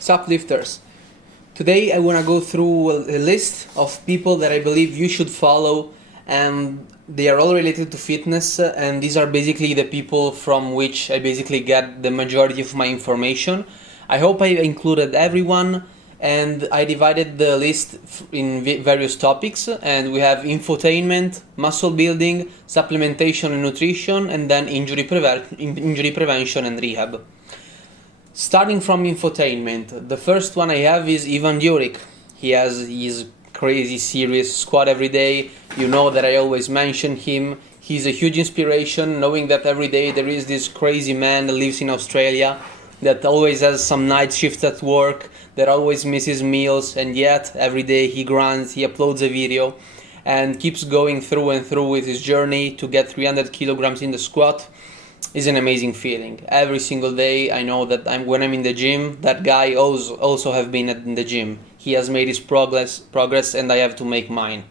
Suplifters. Today I want to go through a list of people that I believe you should follow, and they are all related to fitness, and these are basically the people from which I basically get the majority of my information. I hope I included everyone, and I divided the list in various topics, and we have infotainment, muscle building, supplementation and nutrition, and then injury prevention and rehab. Starting from infotainment, the first one I have is Djuric. He has his crazy serious squat every day. You know that I always mention him. He's a huge inspiration, knowing that every day there is this crazy man that lives in Australia that always has some night shifts at work, that always misses meals, and yet every day he grinds, he uploads a video and keeps going through and through with his journey to get 300 kilograms in the squat. Is an amazing feeling. Every single day I know that when I'm in the gym, that guy also have been in the gym. He has made his progress and I have to make mine.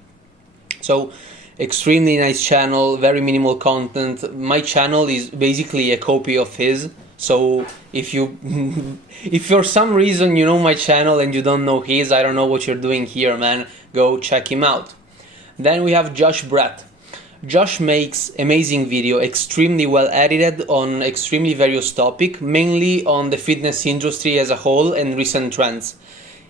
So extremely nice channel, very minimal content. My channel is basically a copy of his. So if for some reason you know my channel and you don't know his, I don't know what you're doing here, man. Go check him out. Then we have Josh Brett. Josh makes amazing video, extremely well edited on extremely various topics, mainly on the fitness industry as a whole and recent trends.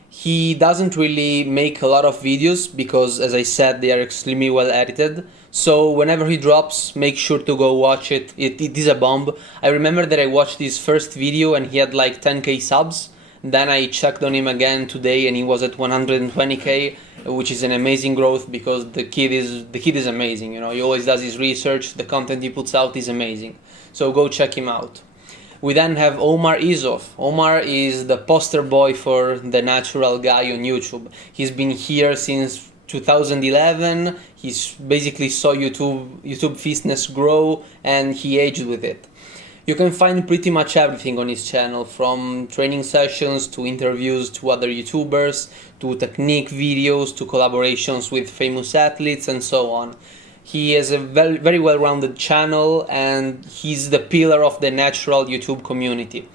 He doesn't really make a lot of videos because, as I said, they are extremely well edited. So whenever he drops, make sure to go watch it. It is a bomb. I remember that I watched his first video and he had like 10k subs. Then I checked on him again today and he was at 120k, which is an amazing growth because the kid is amazing. You know, he always does his research. The content he puts out is amazing. So go check him out. We then have Omar Isuf. Omar is the poster boy for the natural guy on YouTube. He's been here since 2011. He's basically saw YouTube fitness grow and he aged with it. You can find pretty much everything on his channel, from training sessions to interviews to other YouTubers, to technique videos, to collaborations with famous athletes and so on. He has a very well-rounded channel and he's the pillar of the natural YouTube community.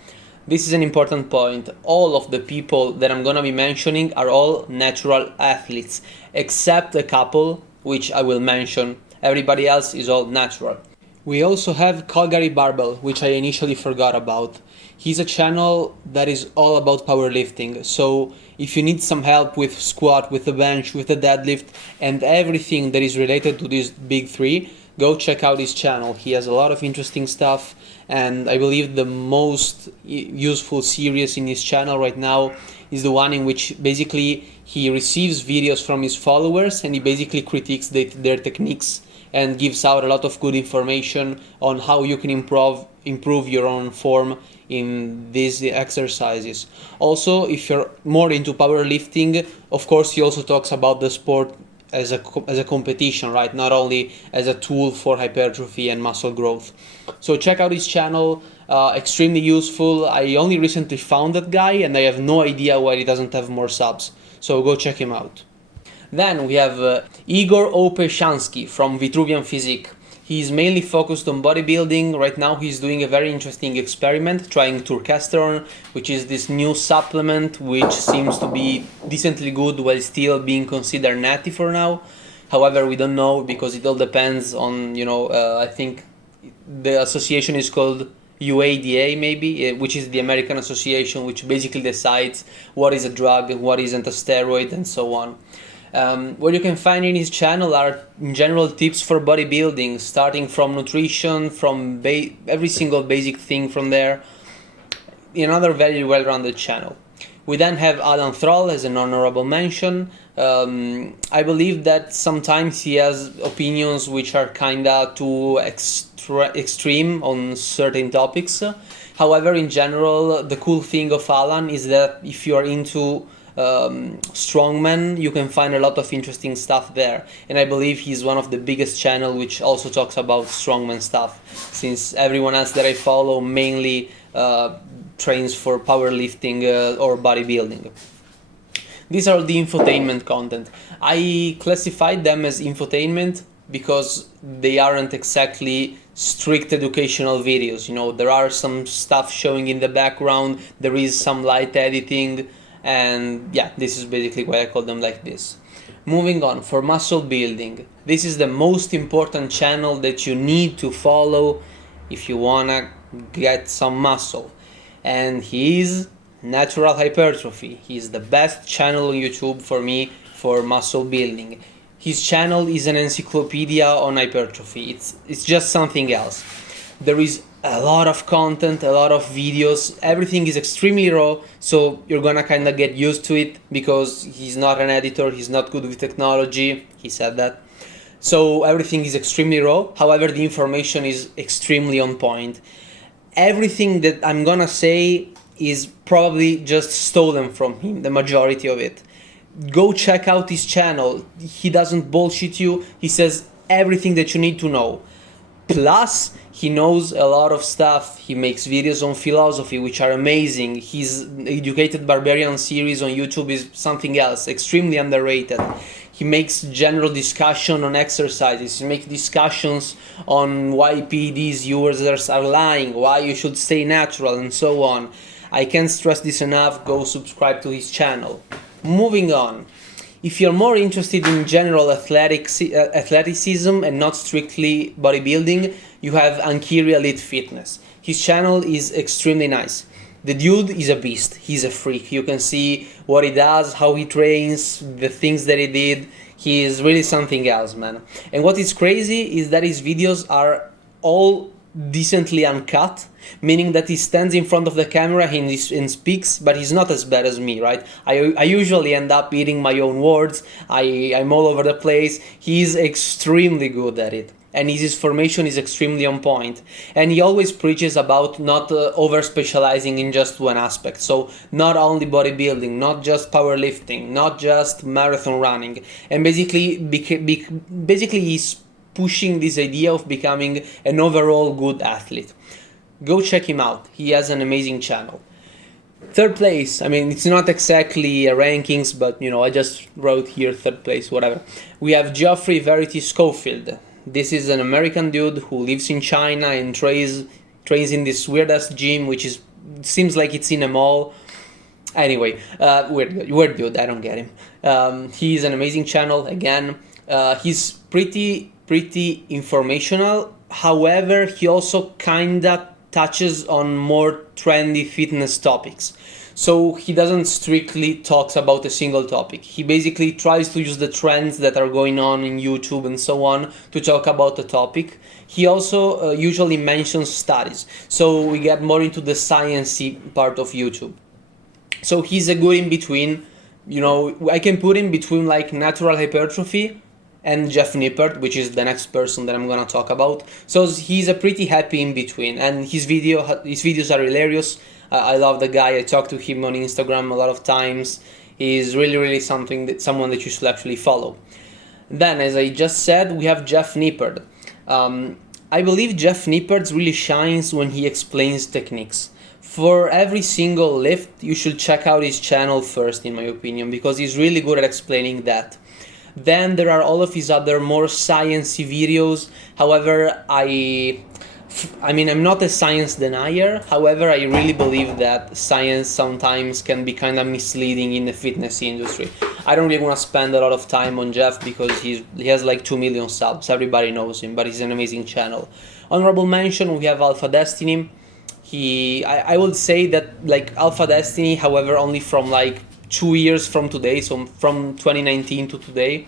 This is an important point. All of the people that I'm gonna be mentioning are all natural athletes, except a couple, which I will mention. Everybody else is all natural. We also have Calgary Barbell, which I initially forgot about. He's a channel that is all about powerlifting, so if you need some help with squat, with the bench, with the deadlift, and everything that is related to these big three, go check out his channel. He has a lot of interesting stuff, and I believe the most useful series in his channel right now is the one in which basically he receives videos from his followers and he basically critiques their techniques and gives out a lot of good information on how you can improve your own form in these exercises. Also, if you're more into powerlifting, of course he also talks about the sport as a competition, right? Not only as a tool for hypertrophy and muscle growth. So check out his channel, extremely useful. I only recently found that guy and I have no idea why he doesn't have more subs. So go check him out. Then we have Igor Opeshansky from Vitruvian Physique. He's mainly focused on bodybuilding. Right now he's doing a very interesting experiment, trying turkesterone, which is this new supplement which seems to be decently good while still being considered natty for now. However, we don't know because it all depends on, I think the association is called UADA maybe, which is the American association, which basically decides what is a drug and what isn't a steroid and so on. What you can find in his channel are in general tips for bodybuilding, starting from nutrition, from every single basic thing from there. Another very well-rounded channel. We then have Thrall as an honorable mention. I believe that sometimes he has opinions which are kinda too extreme on certain topics. However, in general, the cool thing of Alan is that if you are into strongman, you can find a lot of interesting stuff there, and I believe he's one of the biggest channel which also talks about strongman stuff, since everyone else that I follow mainly trains for powerlifting or bodybuilding. These are the infotainment content. I classified them as infotainment because they aren't exactly strict educational videos. You know, there are some stuff showing in the background, there is some light editing, and yeah, this is basically why I call them like this. Moving on, for muscle building, this is the most important channel that you need to follow if you wanna get some muscle. And he is Natural Hypertrophy. He's the best channel on YouTube for me for muscle building. His channel is an encyclopedia on hypertrophy. It's just something else. There is a lot of content, a lot of videos. Everything is extremely raw, so you're gonna kind of get used to it because he's not an editor, he's not good with technology. He said that. So everything is extremely raw. However, the information is extremely on point. Everything that I'm gonna say is probably just stolen from him, the majority of it. Go check out his channel. He doesn't bullshit you. He says everything that you need to know. Plus, he knows a lot of stuff. He makes videos on philosophy, which are amazing. His Educated Barbarian series on YouTube is something else, extremely underrated. He makes general discussion on exercises. He makes discussions on why PEDs users are lying, why you should stay natural, and so on. I can't stress this enough. Go subscribe to his channel. Moving on, if you're more interested in general athleticism and not strictly bodybuilding, you have Enkiri Elite Fitness. His channel is extremely nice. The dude is a beast. He's a freak. You can see what he does, how he trains, the things that he did. He is really something else, man. And what is crazy is that his videos are all decently uncut, meaning that he stands in front of the camera and speaks, but he's not as bad as me, right? I usually end up eating my own words. I'm all over the place. He's extremely good at it, and his formation is extremely on point. And he always preaches about not over specializing in just one aspect. So not only bodybuilding, not just powerlifting, not just marathon running, and basically he's pushing this idea of becoming an overall good athlete. Go check him out. He has an amazing channel. Third place, I mean, it's not exactly a rankings, but you know, I just wrote here third place, whatever. We have Geoffrey, Verity, Schofield. This is an American dude who lives in China and trains in this weird-ass gym, which seems like it's in a mall. Anyway, weird dude, I don't get him. He's an amazing channel, again. He's pretty informational. However, he also kinda touches on more trendy fitness topics. So he doesn't strictly talk about a single topic. He basically tries to use the trends that are going on in YouTube and so on to talk about the topic. He also usually mentions studies. So we get more into the sciencey part of YouTube. So he's a good in between. You know, I can put him between like Natural Hypertrophy and Jeff Nippard, which is the next person that I'm gonna talk about. So he's a pretty happy in between, and his videos are hilarious. I love the guy. I talk to him on Instagram a lot of times. He's really someone that you should actually follow. Then, as I just said, we have Jeff Nippard. I believe Jeff Nippard really shines when he explains techniques. For every single lift, you should check out his channel first, in my opinion, because he's really good at explaining that. Then there are all of his other more sciencey videos. However, I mean, I'm not a science denier. However, I really believe that science sometimes can be kind of misleading in the fitness industry. I don't really want to spend a lot of time on Jeff because he has like 2 million subs. Everybody knows him, but he's an amazing channel. Honorable mention, we have Alpha Destiny. I would say that like Alpha Destiny, however, only from like 2 years from today, so from 2019 to today.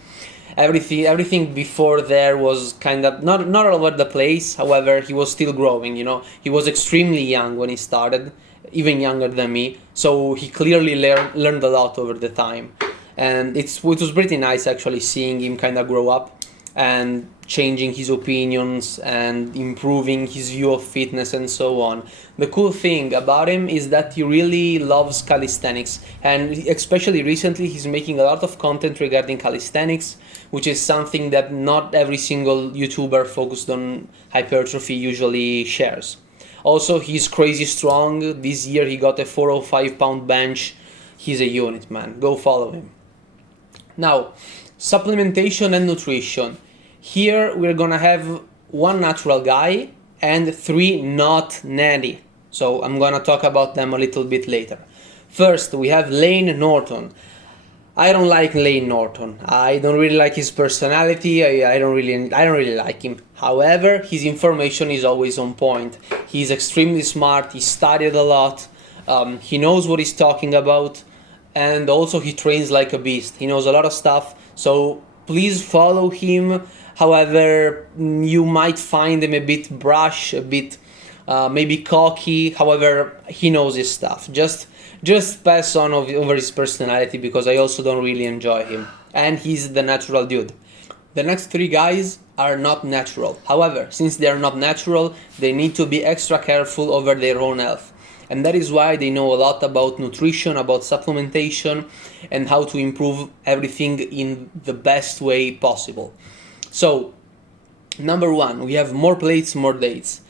Everything before there was kind of not all over the place. However, he was still growing, you know. He was extremely young when he started, even younger than me. So he clearly learned a lot over the time. And it was pretty nice actually seeing him kind of grow up and changing his opinions and improving his view of fitness and so on. The cool thing about him is that he really loves calisthenics, and especially recently he's making a lot of content regarding calisthenics, which is something that not every single YouTuber focused on hypertrophy usually shares. Also, he's crazy strong. This year he got a 405 pound bench. He's a unit, man. Go follow him. Now, supplementation and nutrition. Here we're gonna have one natural guy and 3 not nanny. So I'm gonna talk about them a little bit later. First, we have Layne Norton. I don't like Layne Norton. I don't really like his personality. I don't really like him. However, his information is always on point. He's extremely smart. He studied a lot. He knows what he's talking about, and also he trains like a beast. He knows a lot of stuff. So please follow him. However, you might find him a bit brash, a bit maybe cocky. However, he knows his stuff. Just pass on over his personality, because I also don't really enjoy him. And he's the natural dude. The next 3 guys are not natural. However, since they are not natural, they need to be extra careful over their own health. And that is why they know a lot about nutrition, about supplementation, and how to improve everything in the best way possible. So, number 1, we have more plates, more dates.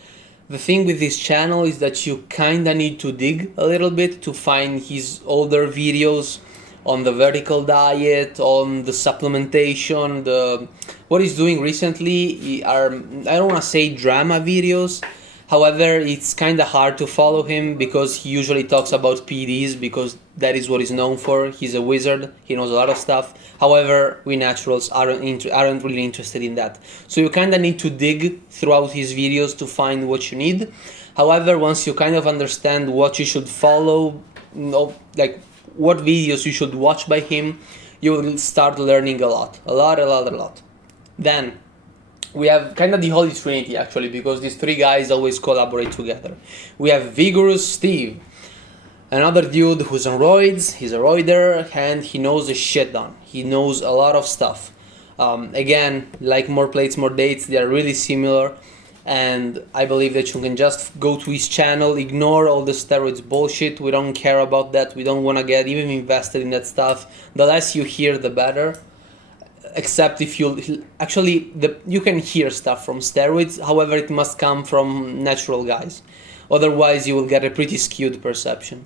The thing with this channel is that you kinda need to dig a little bit to find his older videos on the vertical diet, on the supplementation, what he's doing recently are, I don't wanna say drama videos. However, it's kinda hard to follow him because he usually talks about PDs, because that is what he's known for. He's a wizard, he knows a lot of stuff. However, we naturals aren't really interested in that. So you kinda need to dig throughout his videos to find what you need. However, once you kind of understand what you should follow, like what videos you should watch by him, you will start learning a lot. Then, we have kind of the Holy Trinity, actually, because these 3 guys always collaborate together. We have Vigorous Steve, another dude who's on roids. He's a roider, and he knows a shit ton. He knows a lot of stuff. Again, like More Plates, More Dates, they are really similar, and I believe that you can just go to his channel, ignore all the steroids bullshit. We don't care about that. We don't want to get even invested in that stuff. The less you hear, the better. Except if you can hear stuff from steroids. However, it must come from natural guys. Otherwise, you will get a pretty skewed perception.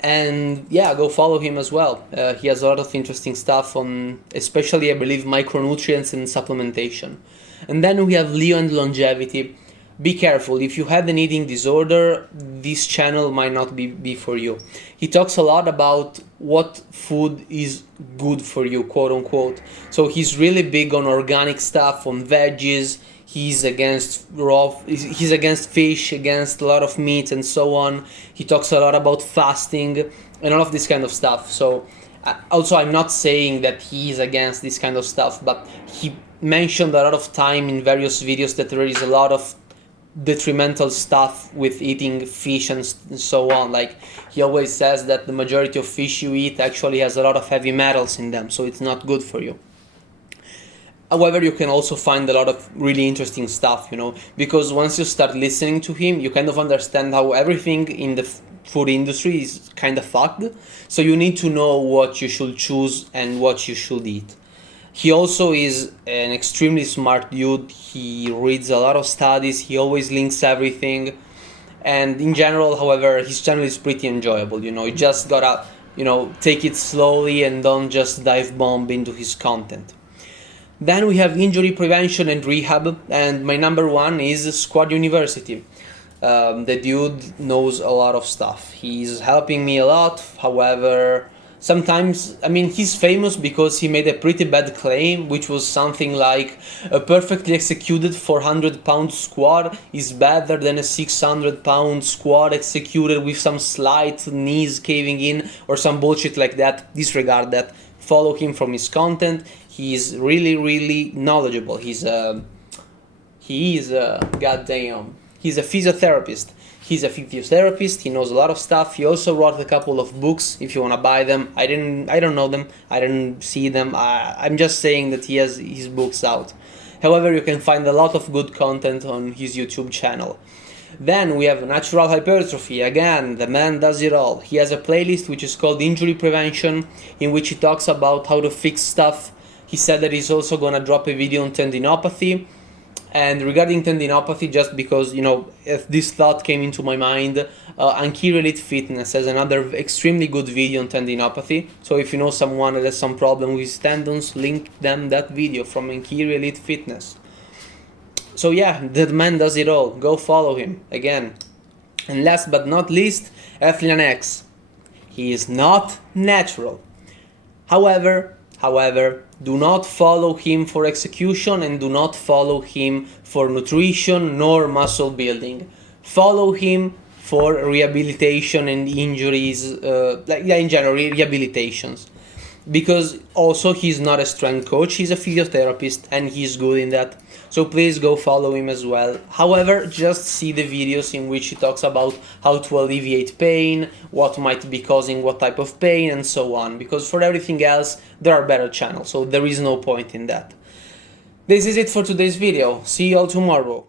And yeah, go follow him as well. He has a lot of interesting stuff on, especially I believe, micronutrients and supplementation. And then we have Leo&Longevity. Be careful, if you have an eating disorder, this channel might not be for you. He talks a lot about what food is good for you, quote unquote. So he's really big on organic stuff, on veggies. He's against he's against fish, against a lot of meat and so on. He talks a lot about fasting and all of this kind of stuff. So also, I'm not saying that he's against this kind of stuff, but he mentioned a lot of time in various videos that there is a lot of detrimental stuff with eating fish and so on. Like, he always says that the majority of fish you eat actually has a lot of heavy metals in them, so it's not good for you. However, you can also find a lot of really interesting stuff, because once you start listening to him, you kind of understand how everything in the food industry is kind of fucked. So you need to know what you should choose and what you should eat. He also is an extremely smart dude. He reads a lot of studies. He always links everything. And in general, however, his channel is pretty enjoyable. You just gotta, take it slowly and don't just dive bomb into his content. Then we have injury prevention and rehab, and my number 1 is Squad University. The dude knows a lot of stuff. He's helping me a lot. However, sometimes, he's famous because he made a pretty bad claim, which was something like a perfectly executed 400-pound squat is better than a 600-pound squat executed with some slight knees caving in or some bullshit like that. Disregard that. Follow him from his content. He's really, really knowledgeable. He's a physiotherapist. He's a physiotherapist. He knows a lot of stuff. He also wrote a couple of books. If you want to buy them, I don't know them. I didn't see them. I'm just saying that he has his books out. However, you can find a lot of good content on his YouTube channel. Then we have natural hypertrophy. Again, the man does it all. He has a playlist which is called Injury Prevention, in which he talks about how to fix stuff. He said that he's also gonna drop a video on tendinopathy. And regarding tendinopathy, just because, if this thought came into my mind, Enkiri Elite Fitness has another extremely good video on tendinopathy. So if you know someone that has some problem with tendons, link them that video from Enkiri Elite Fitness. So yeah, that man does it all. Go follow him again. And last but not least, Athlean X. He is not natural. However, do not follow him for execution and do not follow him for nutrition nor muscle building. Follow him for rehabilitation and injuries, in general, rehabilitations. Because also he's not a strength coach, he's a physiotherapist and he's good in that. So please go follow him as well. However, just see the videos in which he talks about how to alleviate pain, what might be causing what type of pain, and so on. Because for everything else, there are better channels, so there is no point in that. This is it for today's video. See you all tomorrow.